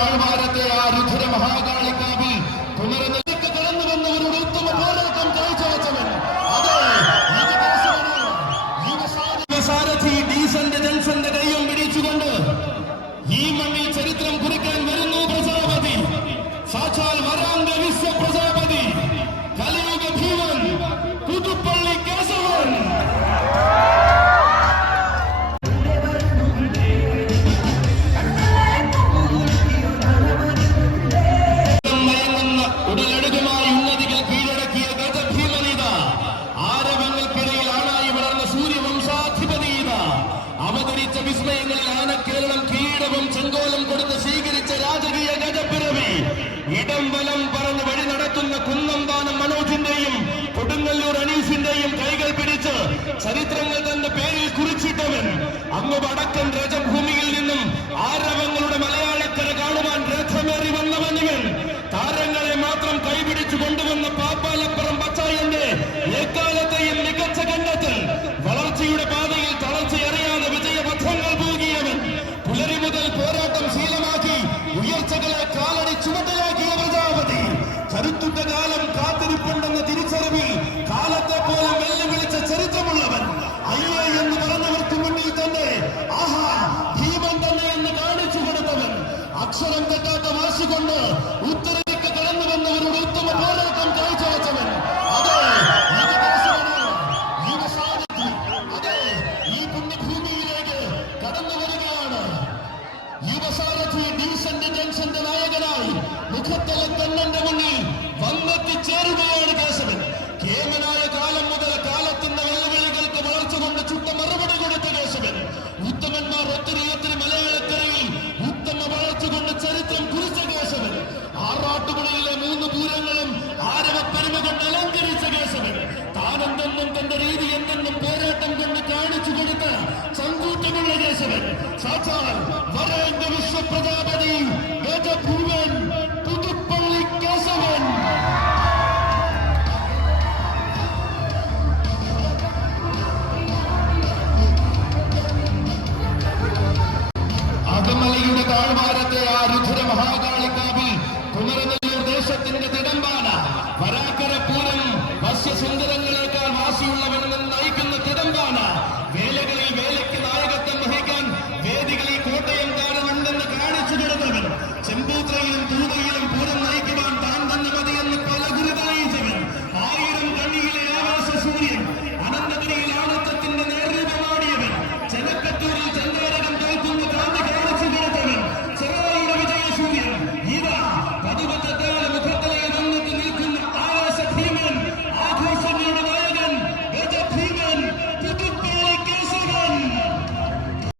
താഴ്വാരത്തെ ആ രുദ്ര മഹാകാളിക്കാവിൽ വിസ്മയങ്ങളിൽ ആനക്കേരളം കീടവും ചെങ്കോലം കൊടുത്ത് സ്വീകരിച്ച രാജകീയ ഗജപ്പിറവി ഇടം വലം പറഞ്ഞ് വഴി നടത്തുന്ന കുന്നംതാനം മനോജിന്റെയും കൊടുങ്ങല്ലൂർ അനീസിന്റെയും കൈകൾ പിടിച്ച് ചരിത്രങ്ങൾ കൊണ്ട് ഉത്തരവിലേക്ക് കടന്നു വന്നവരുടെ ഉത്തമ പോരാട്ടം കാഴ്ചവെച്ചവൻ ഈ നായകനായി മുഖത്തല കണ്ണന്റെ മുന്നിൽ വന്നെത്തിച്ചേരുകയാണ് കേശവൻ. കേമനായ അലങ്കരിച്ച കേസവൻ താനെന്തെന്നും തന്റെ രീതി എന്തെന്നും പോരാട്ടം കൊണ്ട് കാണിച്ചു കൊടുത്ത സങ്കൂറ്റമുള്ള കേസവൻ സാക്ഷാൽ വരേണ്ട വിശ്വപ്രജാപതി ഭൂവൻ സുന്ദരങ്ങളെക്കാൾ വാശിയുള്ളവൻ